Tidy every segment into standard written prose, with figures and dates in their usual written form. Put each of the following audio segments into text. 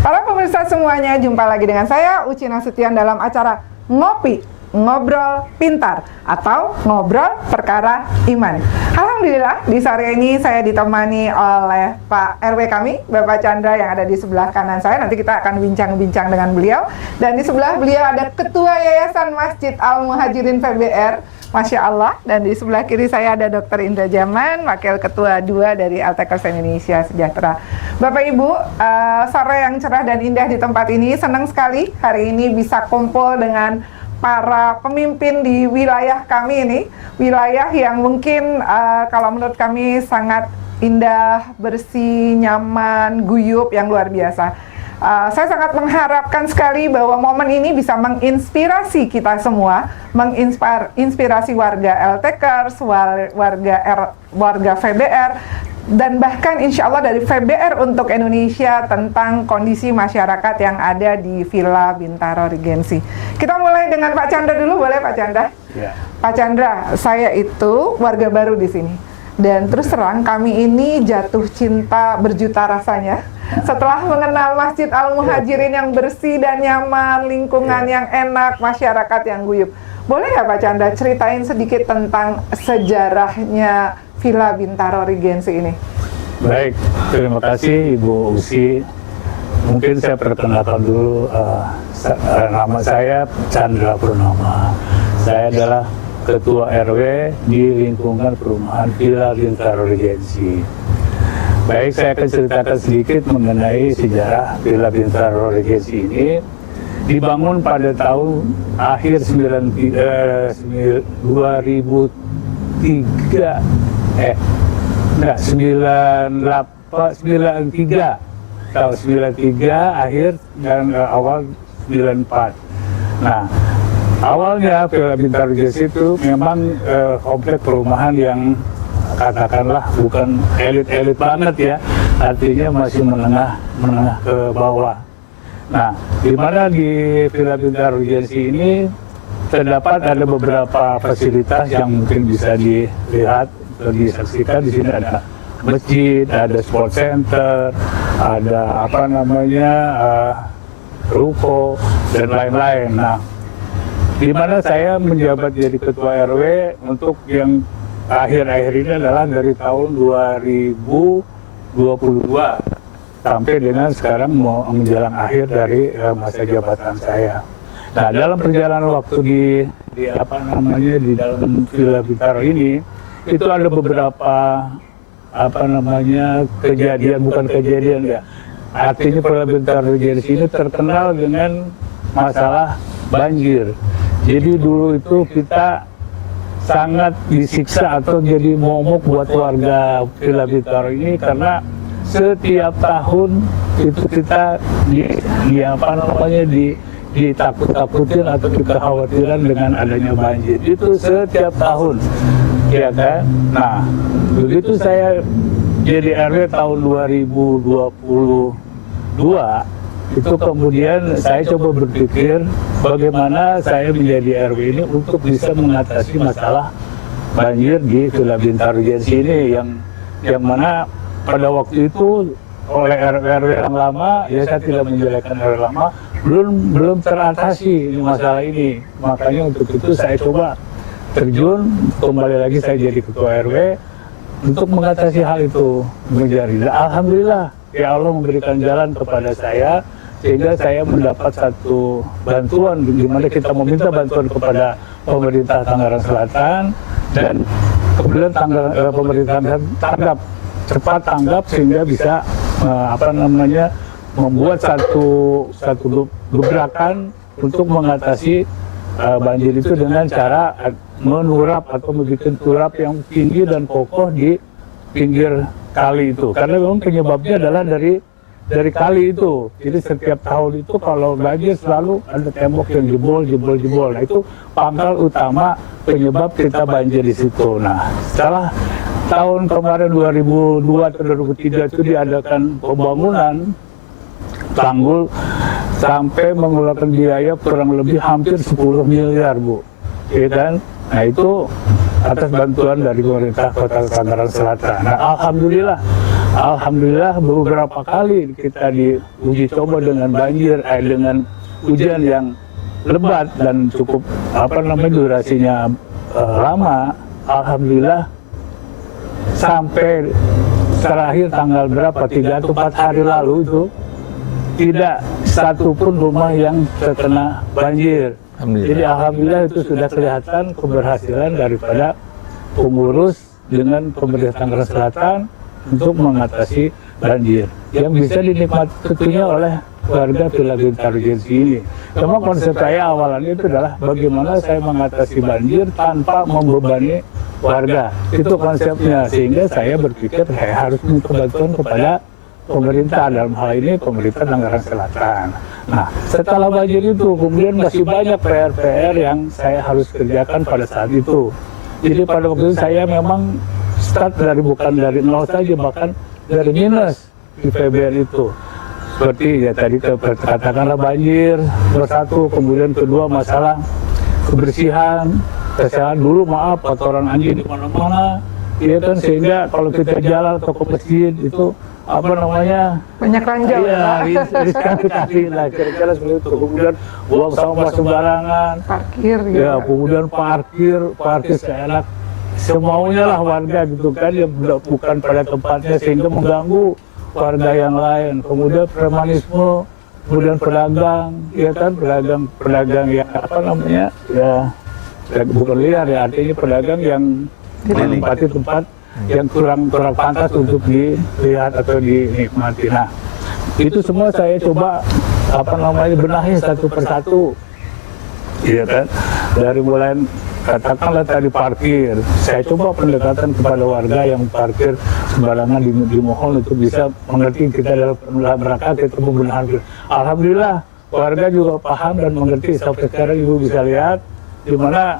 Para pemirsa semuanya, jumpa lagi dengan saya Uci Nasution dalam acara Ngopi, Ngobrol Pintar atau Ngobrol Perkara Iman. Alhamdulillah di sore ini saya ditemani oleh Pak RW kami, Bapak Chandra yang ada di sebelah kanan saya. Nanti kita akan bincang-bincang dengan beliau. Dan di sebelah beliau ada Ketua Yayasan Masjid Al-Muhajirin PBR, Masya Allah. Dan di sebelah kiri saya ada Dr. Indra Jaman, Wakil Ketua 2 dari Altekers Indonesia Sejahtera. Bapak Ibu, sore yang cerah dan indah di tempat ini. Senang sekali hari ini bisa kumpul dengan para pemimpin di wilayah kami ini. Wilayah yang mungkin kalau menurut kami sangat indah, bersih, nyaman, guyup, yang luar biasa. Saya sangat mengharapkan sekali bahwa momen ini bisa menginspirasi kita semua, menginspirasi warga Altekers, warga VBR, dan bahkan insya Allah dari VBR untuk Indonesia tentang kondisi masyarakat yang ada di Villa Bintaro Regency. Kita mulai dengan Pak Chandra dulu, boleh Pak Chandra? Ya. Pak Chandra, saya itu warga baru di sini. Dan terus terang kami ini jatuh cinta berjuta rasanya setelah mengenal Masjid Al-Muhajirin yang bersih dan nyaman, lingkungan yang enak, masyarakat yang guyup. Boleh nggak Pak Chandra ceritain sedikit tentang sejarahnya Villa Bintaro Regency ini? Baik, terima kasih Ibu Usi. Mungkin saya perkenalkan dulu, nama saya Chandra Purnama. Saya adalah Ketua RW di lingkungan perumahan Villa Bintaro Regency. Baik, saya akan ceritakan sedikit mengenai sejarah Villa Bintaro Regency ini. Dibangun pada tahun akhir 2003, tahun 93 akhir dan awal 94. Nah, awalnya Villa Bintaro Regency itu memang komplek perumahan yang katakanlah bukan elit-elit banget ya, artinya masih menengah ke bawah. Nah, di mana di Villa Bintaro Regency ini terdapat ada beberapa fasilitas yang mungkin bisa dilihat atau disaksikan. Di sini ada masjid, ada sport center, ada ruko dan lain-lain. Nah, di mana saya menjabat jadi ketua RW untuk yang akhir-akhir ini adalah dari tahun 2022 sampai dengan sekarang mau menjelang akhir dari masa jabatan saya. Nah, dalam perjalanan waktu di dalam Villa Bintaro ini itu ada beberapa bukan kejadian ya. Artinya Villa Bintaro Regency ini terkenal dengan masalah banjir. Jadi dulu itu kita sangat disiksa atau jadi momok buat warga Villa Bintaro ini karena setiap tahun itu kita ditakut-takutin atau kekhawatiran dengan adanya banjir. Itu setiap tahun, ya kan? Nah, begitu saya jadi RW tahun 2022, itu kemudian saya coba berpikir bagaimana saya menjadi RW ini untuk bisa mengatasi masalah banjir di Villa Bintaro Regency ini yang mana pada waktu itu oleh RW yang lama, ya saya tidak menjelekkan RW lama, belum teratasi masalah ini. Makanya untuk itu saya coba terjun, kembali lagi saya jadi ketua RW untuk mengatasi hal itu menjadi. Alhamdulillah, ya Allah memberikan jalan kepada saya sehingga saya mendapat satu bantuan di mana kita meminta bantuan kepada pemerintah Tangerang Selatan dan kemudian pemerintah cepat tanggap sehingga bisa membuat satu gebrakan untuk mengatasi banjir itu dengan cara menurap atau membuat turap yang tinggi dan kokoh di pinggir kali itu, karena memang penyebabnya adalah dari kali itu. Jadi setiap tahun itu kalau banjir selalu ada tembok yang jebol. Nah, itu pangkal utama penyebab kita banjir di situ. Nah, setelah tahun kemarin 2002 atau 2003 itu diadakan pembangunan tanggul sampai mengeluarkan biaya kurang lebih hampir 10 miliar, Bu. Ya kan? Nah, itu atas bantuan dari pemerintah Kota Tangerang Selatan. Nah, alhamdulillah Alhamdulillah beberapa kali kita diuji coba dengan banjir, dengan hujan yang lebat dan cukup durasinya lama. Alhamdulillah sampai terakhir tanggal berapa 3 atau 4 hari lalu itu tidak satu pun rumah yang terkena banjir. Jadi alhamdulillah itu sudah kelihatan keberhasilan daripada pengurus dengan pemerintah Tangerang Selatan untuk mengatasi banjir yang bisa dinikmati tentunya oleh warga Villa Bintang Regency ini. Memang konsep saya awalannya itu adalah bagaimana saya mengatasi banjir tanpa membebani warga. Itu konsepnya, sehingga saya berpikir saya harus minta bantuan kepada pemerintah, dalam hal ini pemerintah Tangerang Selatan. Nah, setelah banjir itu kemudian masih banyak PR-PR yang saya harus kerjakan pada saat itu. Jadi pada waktu itu saya memang start bukan dari nol saja, bahkan dari minus di PBR itu. Seperti ya tadi katakanlah banjir, nomor 1, kemudian kedua masalah kebersihan, kesehatan dulu kotoran anjing di mana-mana, iya kan, sehingga kalau kita jalan atau ke masjid itu banyak ranjau, iya, riskan sekali lah, kira-kira seperti itu. Kemudian buang sampah sembarangan, parkir gitu. Ya, kemudian parkir seenak semaunya lah warga gitu kan, ya bukan pada tempatnya sehingga mengganggu warga yang lain. Kemudian premanisme, kemudian pedagang, ya kan, pedagang yang ya bukan liar ya, artinya pedagang yang menempati tempat yang kurang pantas untuk dilihat atau dinikmati. Nah, itu semua saya coba benahi satu persatu, iya kan, dari mulai katakanlah tadi parkir, saya coba pendekatan kepada warga yang parkir sembarangan, dimohon untuk bisa mengerti kita dalam rangka kita membenahi. Alhamdulillah warga juga paham dan mengerti, sampai sekarang ibu bisa lihat di mana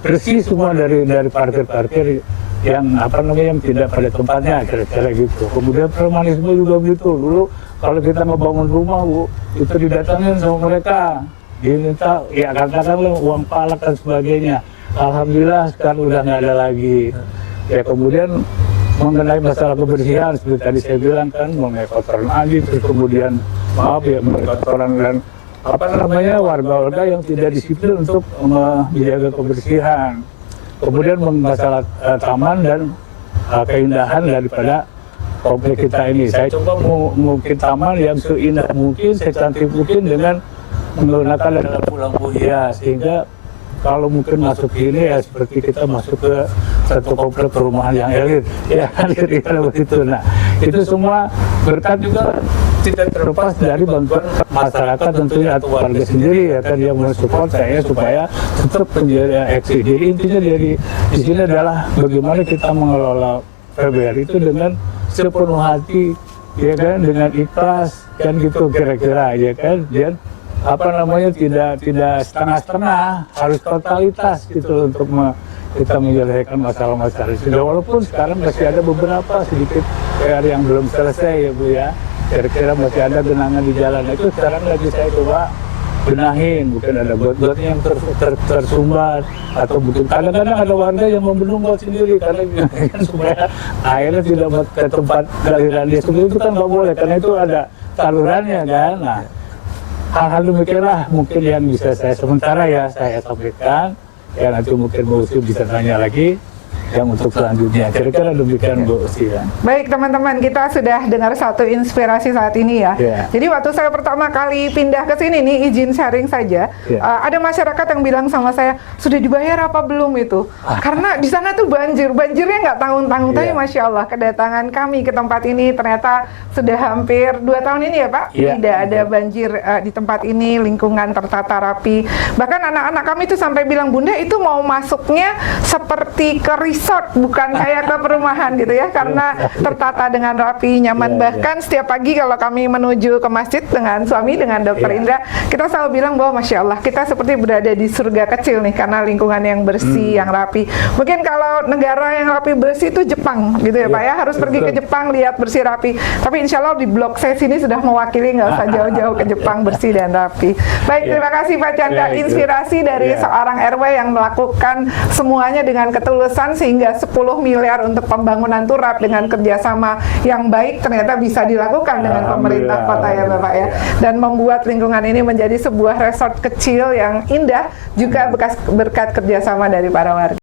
bersih semua dari parkir yang yang tidak pada tempatnya, kira-kira gitu. Kemudian premanisme juga begitu. Dulu kalau kita ngebangun rumah, Bu, itu didatangin sama mereka, diminta ya katakanlah uang palak dan sebagainya. Alhamdulillah sekarang udah nggak ada lagi. Ya kemudian mengenai masalah kebersihan seperti tadi saya bilang kan, mengenai kotoran anjing, terus kemudian kotoran dan warga-warga yang tidak disiplin untuk menjaga kebersihan. Kemudian masalah taman dan keindahan daripada komplek kita ini. Saya coba mungkin taman yang seindah mungkin, secantik mungkin dengan menggunakan lampu-lampu hias, sehingga kalau mungkin masuk ini ya seperti kita masuk ke satu komplek perumahan yang elit, ya kira-kira begitu. Nah, itu semua berkat juga tidak terlepas dari bantuan masyarakat tentunya atau warga sendiri, ya kan, yang mensupport saya supaya tetap menjadi eksis. Jadi intinya di sini adalah bagaimana kita mengelola PBR itu dengan sepenuh hati, ya kan, dengan ikhlas kan gitu kira-kira, ya kan, dan tidak setengah-setengah, harus totalitas gitu untuk kita menyelesaikan masalah-masalah itu. Walaupun sekarang masih ada beberapa sedikit PR yang belum selesai, ya Bu, ya. Kira-kira masih ada genangan di jalan. Itu sekarang lagi saya coba benahin, mungkin ada got-got yang tersumbat, atau mungkin kadang-kadang ada warga yang membendung got sendiri karena supaya airnya tidak ke tempat aliran dia. Sebenarnya itu kan nggak boleh, karena itu ada salurannya kan. Nah, hal-hal demikianlah mungkin yang bisa saya sementara ya saya sampaikan. Ya nanti mungkin Bu Usi bisa tanya lagi yang untuk selanjutnya. Kira-kira demikian Bu Usi. Ya. Baik teman-teman, kita sudah dengar satu inspirasi saat ini ya. Jadi waktu saya pertama kali pindah ke sini nih, izin sharing saja. Ada masyarakat yang bilang sama saya, sudah dibayar apa belum itu? Karena di sana tuh banjirnya nggak tanggung-tanggung. Tapi Masya Allah, kedatangan kami ke tempat ini ternyata sudah hampir 2 tahun ini ya Pak. Tidak ada banjir di tempat ini, lingkungan tertata rapi. Bahkan anak-anak kami tuh sampai bilang, Bunda itu mau masuknya seperti ke resort, bukan kayak ke perumahan gitu ya, karena tertata dengan rapi, nyaman. Bahkan setiap pagi kalau kami menuju ke masjid dengan suami, dengan Dokter Indra, kita selalu bilang bahwa Masya Allah, kita seperti berada di surga kecil nih, karena lingkungan yang bersih, yang rapi. Mungkin kalau negara yang rapi bersih itu Jepang gitu ya Pak ya, harus pergi ke Jepang lihat bersih rapi. Tapi insya Allah di blok saya sini sudah mewakili, nggak usah jauh-jauh ke Jepang, bersih dan rapi. Baik, terima kasih Pak Chandra, inspirasi dari seorang RW yang melakukan semuanya dengan ketulusan, sehingga hingga 10 miliar untuk pembangunan turap dengan kerjasama yang baik ternyata bisa dilakukan dengan pemerintah kota ya Bapak ya, dan membuat lingkungan ini menjadi sebuah resort kecil yang indah juga berkat kerjasama dari para warga.